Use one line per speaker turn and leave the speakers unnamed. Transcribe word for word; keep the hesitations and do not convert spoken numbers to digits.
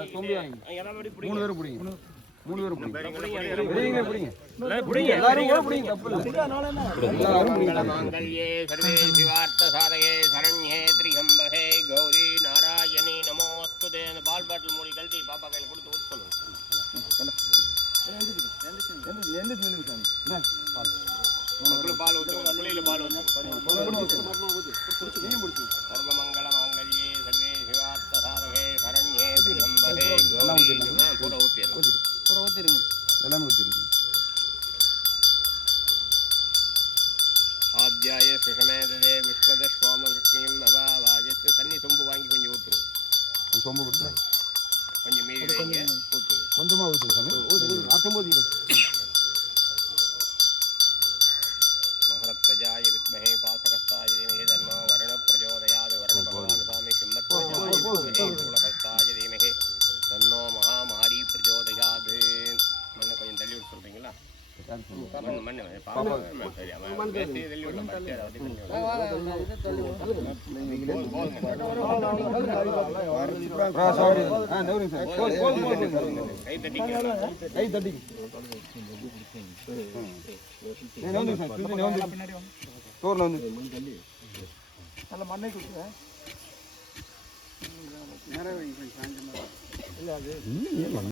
சொம்பி வாங்கி மூணு பேரும் பிடிங்க மூணு பேரும் பிடிங்க பிடிங்க எல்லாரும் கூட பிடிங்க தப்பு இல்லை எல்லாரும் பிடிங்க
மாங்கல்யே சர்வே சிவார்த்த சாதகே சரண்யே திரிகம்பகே கௌரி நாராயணி நமோஸ்துதே அந்த பால் பாட்டில் மூடி கழட்டி பாப்பா கையில் கொடுத்து ஊற்றணும் பால் ஊற்றுங்க புளியில் பால் ஊற்றுங்க சர்வமங்கள மாங்கல்யே சர்வே சிவார்த்த சாதகே சரண்யே திரிகம்பகே கௌரி கூட ஊற்றிடலாம் கூட ஊற்றிடுங்க
எல்லாமே ஊற்றிருங்க
ஆத்யாய சுஷமேதே விஸ்வதஸ்வாம விஷ்ணியும் அபாவாஜத்து தண்ணி சொம்பு வாங்கி கொஞ்சம் ஊற்றுங்க
சொம்பு கொடுத்து
கொஞ்சம் மீறி வைங்க ஊற்றுங்க
கொஞ்சமாக ஊற்றுங்க சாமி அக்கம்போது
மகரத்வஜாய வித்மஹே பாசகஸ்தாய தீமஹி தன்னோ வருண பிரச்சோதயாத் வருண பகவான் சாமி சிம்மத்வஜாய வித்மஹே சூலகஸ்தாய தீமஹி தன்னோ மகாமாரி பிரச்சோதயாத் மண்ணை கொஞ்சம் தள்ளி விட்டு சொல்றீங்களா மண் மண் பாப்பா தள்ளி விடலாம் கை தட்டி
கை தட்டி தோர்ல வந்து நல்ல மண்ணை கொடுத்து